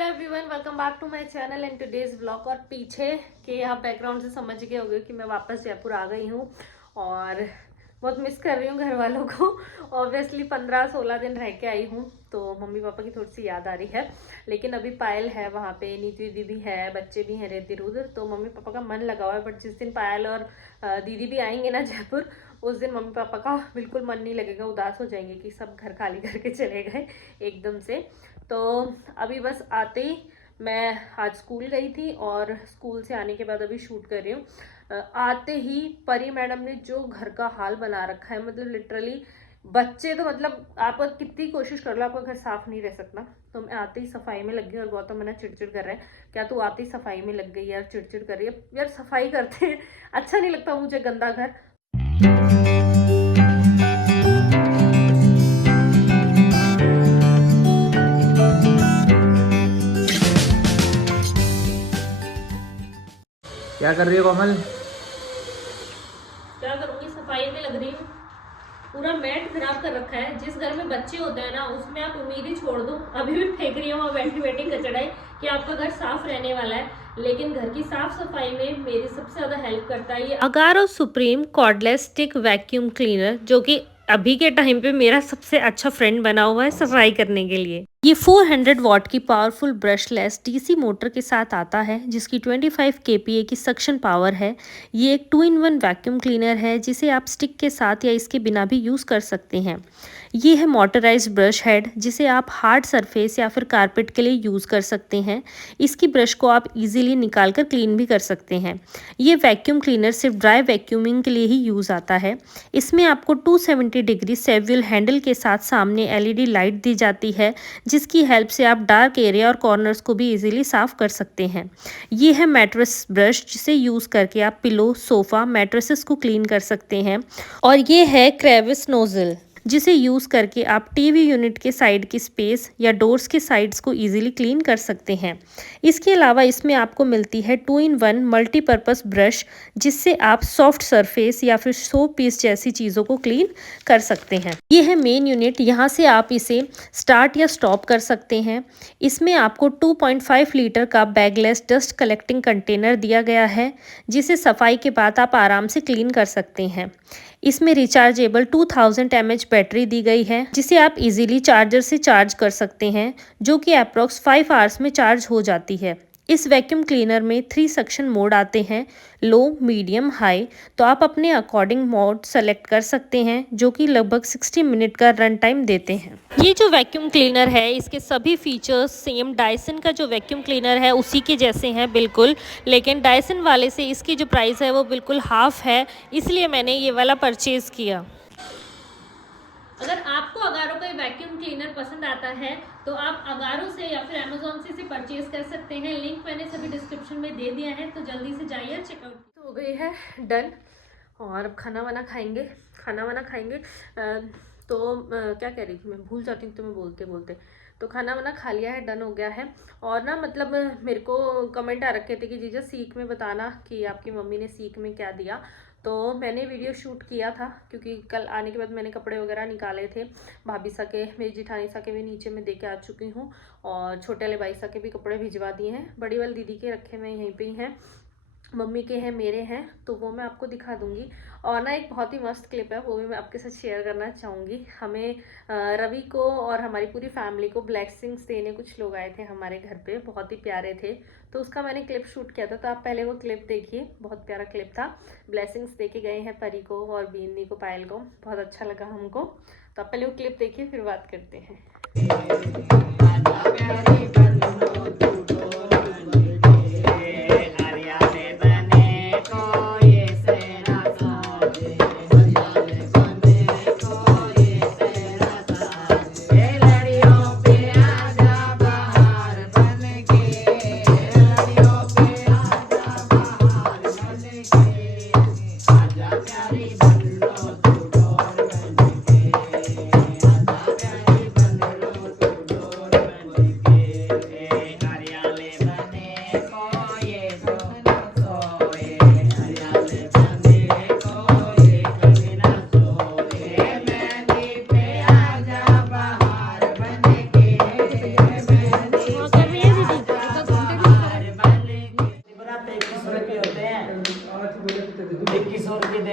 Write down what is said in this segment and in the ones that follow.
Hello everyone, welcome back to my channel and today's vlog. और पीछे के आप बैकग्राउंड से समझ गए होंगे कि मैं वापस जयपुर आ गई हूँ और बहुत मिस कर रही हूँ घर वालों को। ऑब्वियसली 15-16 दिन रह के आई हूँ तो मम्मी पापा की थोड़ी सी याद आ रही है। लेकिन अभी पायल है वहाँ पे, नीतू दीदी भी है, बच्चे भी हैं रहते उधर, तो मम्मी पापा का मन लगा हुआ है। बट जिस दिन पायल और दीदी भी आएंगे ना जयपुर, उस दिन मम्मी पापा का बिल्कुल मन नहीं लगेगा, उदास हो जाएंगे कि सब घर खाली करके चले गए एकदम से। तो अभी बस आते ही मैं आज स्कूल गई थी और स्कूल से आने के बाद अभी शूट कर रही हूँ। आते ही परी मैडम ने जो घर का हाल बना रखा है, मतलब लिटरली बच्चे तो मतलब आप कितनी कोशिश कर लो आपका घर साफ नहीं रह सकता। तो मैं आते ही सफाई में लग गई और गौतम मैंने चिड़चिड़ कर रहा है, क्या तू आते ही सफाई में लग गई यार, चिड़चिड़ कर रही है यार, सफाई करते हैं अच्छा नहीं लगता मुझे गंदा घर। क्या कर रही हो कोमल? क्या करूंगी, सफाई में लग रही हूँ। पूरा मैट खराब कर रखा है। जिस घर में बच्चे होते हैं ना उसमें आप उम्मीद ही छोड़ दो। अभी भी फेंक रही हूँ बैठी बैठी कचड़ा कि आपका घर साफ रहने वाला है, लेकिन घर की साफ सफाई में मेरी सबसे ज्यादा हेल्प करता है ये Agaro supreme cordless stick vacuum cleaner, जो कि अभी के टाइम पे मेरा सबसे अच्छा फ्रेंड बना हुआ है सफाई करने के लिए। ये 400 वॉट की पावरफुल ब्रशलेस डीसी मोटर के साथ आता है, जिसकी 25 kPa की सक्शन पावर है। ये एक 2-in-1 वैक्यूम क्लीनर है जिसे आप स्टिक के साथ या इसके बिना भी यूज़ कर सकते हैं। ये है मोटराइज्ड ब्रश हेड, जिसे आप हार्ड सरफेस या फिर कारपेट के लिए यूज़ कर सकते हैं। इसकी ब्रश को आप इजीली निकाल कर क्लीन भी कर सकते हैं। ये वैक्यूम क्लीनर सिर्फ ड्राई वैक्यूमिंग के लिए ही यूज़ आता है। इसमें आपको 270 डिग्री सेव्यूल हैंडल के साथ सामने LED लाइट दी जाती है, जिसकी हेल्प से आप डार्क एरिया और कॉर्नर्स को भी इजीली साफ कर सकते हैं। ये है मैट्रेस ब्रश, जिसे यूज़ करके आप पिलो, सोफ़ा, मैट्रेसेस को क्लीन कर सकते हैं। और ये है क्रेविस नोजल, जिसे यूज़ करके आप टीवी यूनिट के साइड की स्पेस या डोर्स के साइड्स को इजीली क्लीन कर सकते हैं। इसके अलावा इसमें आपको मिलती है 2-in-1 मल्टीपर्पज़ ब्रश, जिससे आप सॉफ्ट सरफेस या फिर सोप पीस जैसी चीज़ों को क्लीन कर सकते हैं। ये है मेन यूनिट, यहाँ से आप इसे स्टार्ट या स्टॉप कर सकते हैं। इसमें आपको 2.5 लीटर का बैगलेस डस्ट कलेक्टिंग कंटेनर दिया गया है, जिसे सफाई के बाद आप आराम से क्लीन कर सकते हैं। इसमें रिचार्जेबल 2000 mAh बैटरी दी गई है, जिसे आप इजीली चार्जर से चार्ज कर सकते हैं, जो कि अप्रॉक्स 5 आवर्स में चार्ज हो जाती है। इस वैक्यूम क्लीनर में 3 सक्शन मोड आते हैं, लो, मीडियम, हाई। तो आप अपने अकॉर्डिंग मोड सेलेक्ट कर सकते हैं, जो कि लगभग 60 मिनट का रन टाइम देते हैं। ये जो वैक्यूम क्लीनर है, इसके सभी फीचर्स सेम डायसन का जो वैक्यूम क्लीनर है उसी के जैसे हैं बिल्कुल, लेकिन डायसन वाले से इसकी जो प्राइस है वो बिल्कुल हाफ है, इसलिए मैंने ये वाला परचेज़ किया। अगर आपको अगारो का वैक्यूम क्लीनर पसंद आता है तो आप अगारो से या फिर अमेजोन से इसे परचेज कर सकते हैं। लिंक मैंने सभी डिस्क्रिप्शन में दे दिया है, तो जल्दी से जाइए चेकआउट। तो हो गई है डन और अब खाना वाना खाएंगे। क्या कह रही थी मैं, भूल जाती हूँ तुम्हें बोलते बोलते। तो खाना वाना खा लिया है, डन हो गया है। और ना मतलब मेरे को कमेंट आ रखे थे कि जीजा सीख में बताना कि आपकी मम्मी ने सीख में क्या दिया। तो मैंने वीडियो शूट किया था, क्योंकि कल आने के बाद मैंने कपड़े वगैरह निकाले थे। भाभी सा के, मेरी जिठानी सा के भी नीचे में दे के आ चुकी हूँ, और छोटे वाले भाई सा के भी कपड़े भिजवा दिए हैं। बड़ी वाली दीदी के रखे मैं यहीं पे ही हैं, मम्मी के हैं, मेरे हैं, तो वो मैं आपको दिखा दूंगी। और ना एक बहुत ही मस्त क्लिप है, वो भी मैं आपके साथ शेयर करना चाहूँगी। हमें रवि को और हमारी पूरी फैमिली को ब्लेसिंग्स देने कुछ लोग आए थे हमारे घर पे, बहुत ही प्यारे थे, तो उसका मैंने क्लिप शूट किया था। तो आप पहले वो क्लिप देखिए, बहुत प्यारा क्लिप था। ब्लेसिंग्स दे के गए हैं परी को और बीनी को, पायल को, बहुत अच्छा लगा हमको। तो आप पहले वो क्लिप देखिए, फिर बात करते हैं।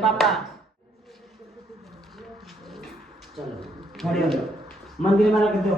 पापा। चलो खड़े हो जाओ, मंदिर में रख दो।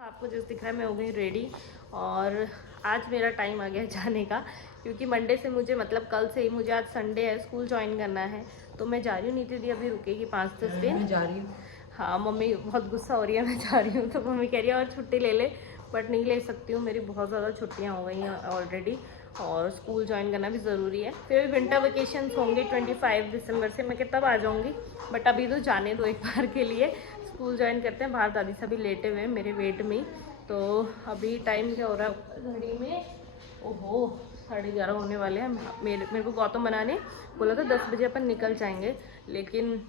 आपको जैसे दिख रहा है मैं हो गई रेडी और आज मेरा टाइम आ गया जाने का, क्योंकि मंडे से मुझे मतलब कल से ही मुझे, आज संडे है, स्कूल ज्वाइन करना है। तो मैं जा रही हूँ, नीति दी अभी रुकेगी 5-10 दिन। जा रही हूँ। हाँ मम्मी बहुत गुस्सा हो रही है मैं जा रही हूँ, तो मम्मी कह रही है और छुट्टी ले ले, बट नहीं ले सकती हूँ, मेरी बहुत ज़्यादा छुट्टियाँ हो गई हैं ऑलरेडी और स्कूल ज्वाइन करना भी ज़रूरी है। फिर भी विंटर वेकेशंस होंगे 25 दिसंबर से, मैं तब आ जाऊँगी, बट अभी तो जाने दो एक बार के लिए। स्कूल ज्वाइन करते हैं, बाहर दादी सभी लेटे हुए हैं मेरे वेट में। तो अभी टाइम क्या हो रहा है घड़ी में, ओहो 11:30 होने वाले हैं। मेरे को गौतम बनाने बोला था 10 बजे अपन निकल जाएंगे, लेकिन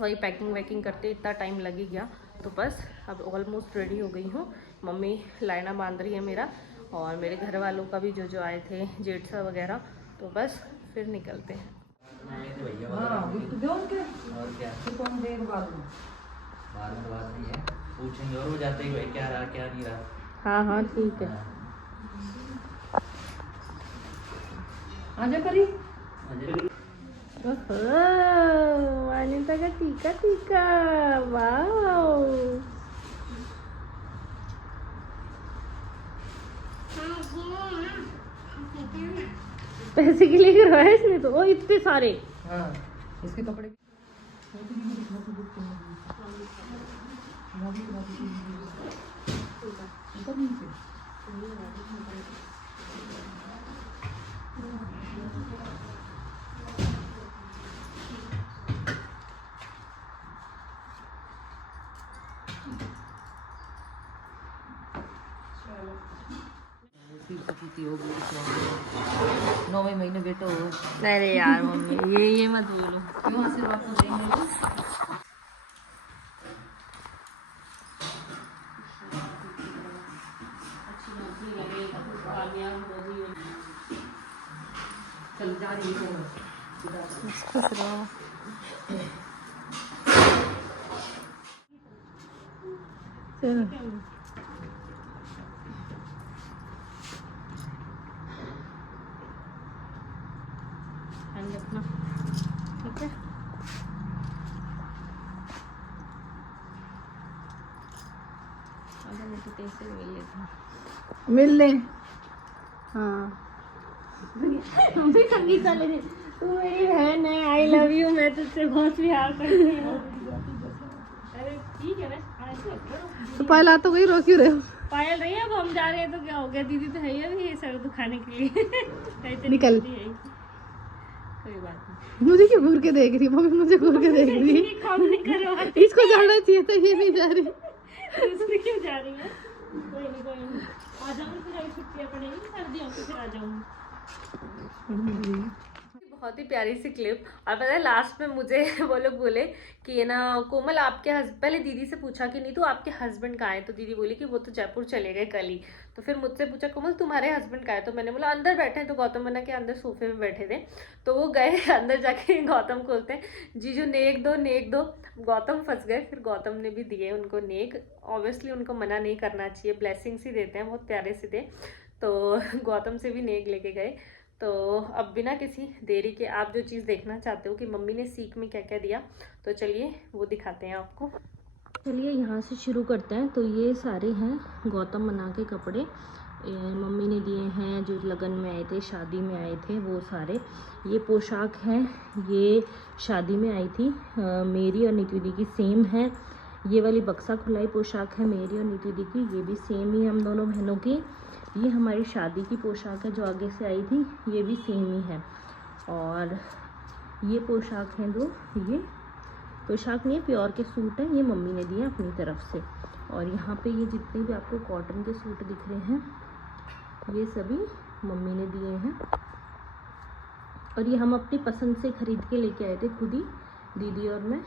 वही पैकिंग वैकिंग करते इतना टाइम लग ही गया। तो बस अब ऑलमोस्ट रेडी हो गई हूँ। मम्मी लाइना बांध रही है मेरा, और मेरे घर वालों का भी जो आए थे जेठसा वगैरह। तो बस फिर निकलते हैं। हाँ, और क्या तो कौन देर बाद में बात नहीं है, पूछेंगे और वो जाते ही भाई क्या रहा क्या नहीं रहा। हाँ हाँ ठीक है। आजा करी अनिता का टीका टीका, वाओ पैसे के लिए करवाया इसने तो, ओ इतने सारे। हाँ इसके कपड़े नौवें महीने बेटा हो। अरे यार मम्मी ये मत बोलो, क्यों आशीर्वाद तो देंगे। चल जा रही हूँ। खुश रहो। चलो ध्यान रखना, ठीक है। अगर मैं तो तेरे से मिल लेती हूँ, मिल ले। हाँ मम्मी संगीता ले, तू मेरी बहन है, आई लव यू, मैं तुझसे बहुत प्यार करती हूँ। अरे ठीक है ना, तो पहला तो वही रोक क्यों रहे हो? पायल रही है, अब हम जा रहे हैं तो क्या हो गया, दीदी तो है ही अभी ये सर दुखाने के लिए कहीं तो निकल। निकलती है ही। कोई बात नहीं, मुझे क्यों घूर के देख रही है? मम्मी मुझे घूर के देख रही है। काम नहीं करवा, इसको जाना चाहिए था, ये नहीं जा रही। उसमें क्यों जा रही है? कोई नहीं आ जाऊंगी, फिर अभी छुट्टियाँ पड़ेगी सर्दियों की, फिर आ जाऊंगी। बहुत ही प्यारी सी क्लिप। और पता है लास्ट में मुझे वो लोग बोले कि ना कोमल आपके पहले दीदी से पूछा कि नहीं तो आपके हस्बैंड कहाँ है, तो दीदी बोली कि वो तो जयपुर चले गए कल ही। तो फिर मुझसे पूछा कोमल तुम्हारे हस्बैंड कहाँ है, तो मैंने बोला अंदर बैठे हैं। तो गौतम बना के अंदर सोफे में बैठे थे, तो वो गए अंदर जाके गौतम खोलते हैं जीजू नेक दो नेक दो। गौतम फंस गए, फिर गौतम ने भी दिए उनको नेक। ऑब्वियसली उनको मना नहीं करना चाहिए, ब्लेसिंग्स ही देते हैं, बहुत प्यारे से थे। तो गौतम से भी नेक लेके गए। तो अब बिना किसी देरी के आप जो चीज़ देखना चाहते हो कि मम्मी ने सीख में क्या क्या दिया, तो चलिए वो दिखाते हैं आपको। चलिए यहाँ से शुरू करते हैं। तो ये सारे हैं गौतम मना के कपड़े, मम्मी ने दिए हैं, जो लगन में आए थे, शादी में आए थे वो सारे। ये पोशाक हैं, ये शादी में आई थी, मेरी और नीतू दी की सेम है। ये वाली बक्सा खुलाई पोशाक है मेरी और नीतू दी की, ये भी सेम ही हम दोनों बहनों की। ये हमारी शादी की पोशाक है जो आगे से आई थी, ये भी सेम ही है। और ये पोशाक हैं दो, ये पोशाक नहीं है, प्योर के सूट हैं, ये मम्मी ने दिए अपनी तरफ से। और यहाँ पे ये जितने भी आपको कॉटन के सूट दिख रहे हैं, ये सभी मम्मी ने दिए हैं। और ये हम अपनी पसंद से खरीद के लेके आए थे खुद ही, दीदी और मैं।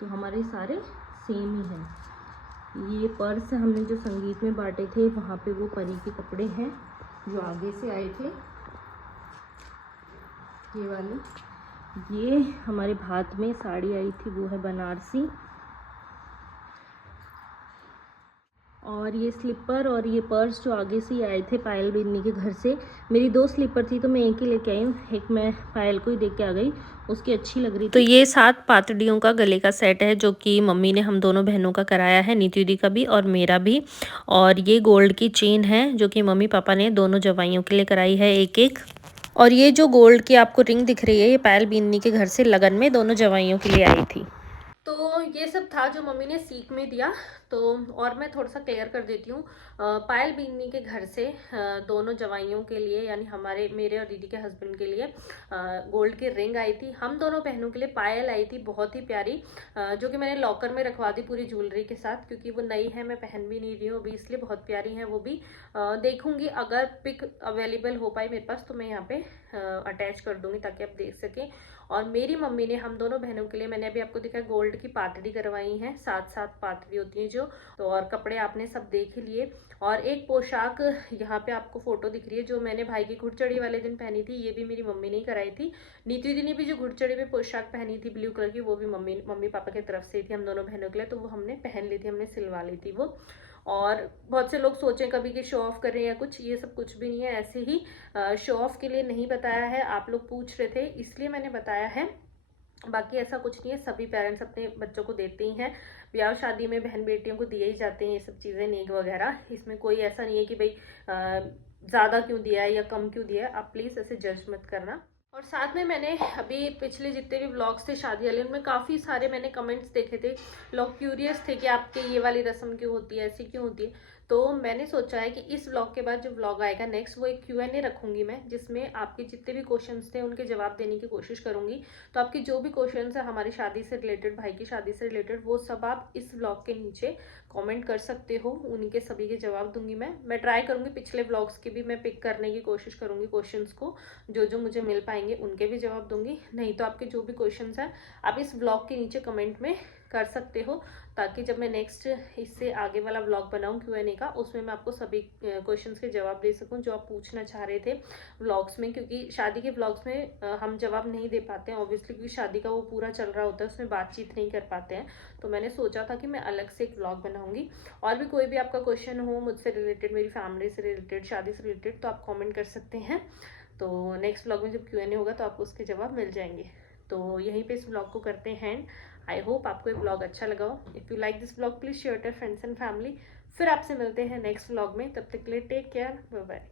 तो हमारे सारे सेम ही हैं। ये पर्स हमने जो संगीत में बांटे थे, वहाँ पे वो परी के कपड़े हैं जो आगे से आए थे, ये वाली। ये हमारे भात में साड़ी आई थी, वो है बनारसी। और ये स्लीपर और ये पर्स जो आगे से ही आए थे पायल बिन्नी के घर से। मेरी 2 स्लीपर थी तो मैं एक ही लेके आई हूँ, एक मैं पायल को ही देख के आ गई, उसकी अच्छी लग रही थी। तो ये 7 पातड़ियों का गले का सेट है जो कि मम्मी ने हम दोनों बहनों का कराया है, नीति दीदी का भी और मेरा भी। और ये गोल्ड की चेन है जो कि मम्मी पापा ने दोनों जवाइयों के लिए कराई है एक एक। और ये जो गोल्ड की आपको रिंग दिख रही है ये पायल बिन्नी के घर से लगन में दोनों जवाइयों के लिए आई थी। तो ये सब था जो मम्मी ने सीख में दिया। तो और मैं थोड़ा सा क्लियर कर देती हूँ, पायल बीनी के घर से दोनों जवाइयों के लिए यानी मेरे और दीदी के हस्बैंड के लिए गोल्ड की रिंग आई थी। हम दोनों बहनों के लिए पायल आई थी बहुत ही प्यारी, जो कि मैंने लॉकर में रखवा दी पूरी ज्वेलरी के साथ, क्योंकि वो नई है, मैं पहन भी नहीं रही हूँ अभी, इसलिए बहुत प्यारी है वो भी। देखूंगी अगर पिक अवेलेबल हो पाई मेरे पास तो मैं यहाँ पे अटैच कर दूंगी ताकि आप देख सकें। और मेरी मम्मी ने हम दोनों बहनों के लिए, मैंने अभी आपको दिखा, गोल्ड की पातड़ी करवाई है, 7 पातड़ी होती है जो। तो और कपड़े आपने सब देख ही लिए। और एक पोशाक यहाँ पे आपको फोटो दिख रही है जो मैंने भाई की घुड़चढ़ी वाले दिन पहनी थी, ये भी मेरी मम्मी ने ही कराई थी। नीति दीदी ने भी जो घुड़चढ़ी में पोशाक पहनी थी ब्लू कलर की, वो भी मम्मी पापा की तरफ से थी हम दोनों बहनों के लिए, तो वो हमने पहन ली थी, हमने सिलवा ली थी वो। और बहुत से लोग सोचें कभी कि शो ऑफ कर रहे हैं या कुछ, ये सब कुछ भी नहीं है, ऐसे ही शो ऑफ के लिए नहीं बताया है। आप लोग पूछ रहे थे इसलिए मैंने बताया है, बाकी ऐसा कुछ नहीं है। सभी पेरेंट्स अपने बच्चों को देते ही हैं, ब्याह शादी में बहन बेटियों को दिए ही जाते हैं ये सब चीज़ें, नेक वगैरह। इसमें कोई ऐसा नहीं है कि भाई ज़्यादा क्यों दिया है या कम क्यों दिया है, आप प्लीज़ ऐसे जज मत करना। और साथ में मैंने अभी पिछले जितने भी व्लॉग्स थे शादी वाले, उनमें काफ़ी सारे मैंने कमेंट्स देखे थे, लोग क्यूरियस थे कि आपके ये वाली रस्म क्यों होती है, ऐसी क्यों होती है। तो मैंने सोचा है कि इस व्लॉग के बाद जो व्लॉग आएगा नेक्स्ट, वो एक Q&A रखूंगी मैं, जिसमें आपके जितने भी क्वेश्चंस थे उनके जवाब देने की कोशिश करूंगी। तो आपकी जो भी क्वेश्चंस है हमारी शादी से रिलेटेड, भाई की शादी से रिलेटेड, वो सब आप इस व्लॉग के नीचे कमेंट कर सकते हो, उनके सभी के जवाब दूंगी मैं ट्राई करूंगी पिछले व्लॉग्स की भी मैं पिक करने की कोशिश करूंगी क्वेश्चंस को, जो जो मुझे मिल पाएंगे उनके भी जवाब दूंगी। नहीं तो आपके जो भी क्वेश्चंस हैं आप इस व्लॉग के नीचे कमेंट में कर सकते हो, ताकि जब मैं नेक्स्ट इससे आगे वाला व्लॉग बनाऊं Q&A का, उसमें मैं आपको सभी क्वेश्चंस के जवाब दे सकूं जो आप पूछना चाह रहे थे व्लॉग्स में। क्योंकि शादी के व्लॉग्स में हम जवाब नहीं दे पाते हैं ऑब्वियसली, क्योंकि शादी का वो पूरा चल रहा होता है, उसमें बातचीत नहीं कर पाते हैं। तो मैंने सोचा था कि मैं अलग से एक व्लॉग बनाऊंगी। और भी कोई भी आपका क्वेश्चन हो मुझसे रिलेटेड, मेरी फैमिली से रिलेटेड, शादी से रिलेटेड, तो आप कॉमेंट कर सकते हैं। तो नेक्स्ट व्लॉग में जब Q&A होगा तो आपको उसके जवाब मिल जाएंगे। तो यहीं पे इस व्लॉग को करते हैं एंड। आई होप आपको ये व्लॉग अच्छा लगा हो। If you like this vlog please share it friends and family. फिर आपसे मिलते हैं नेक्स्ट व्लॉग में, तब तक के लिए टेक केयर, बाय बाय।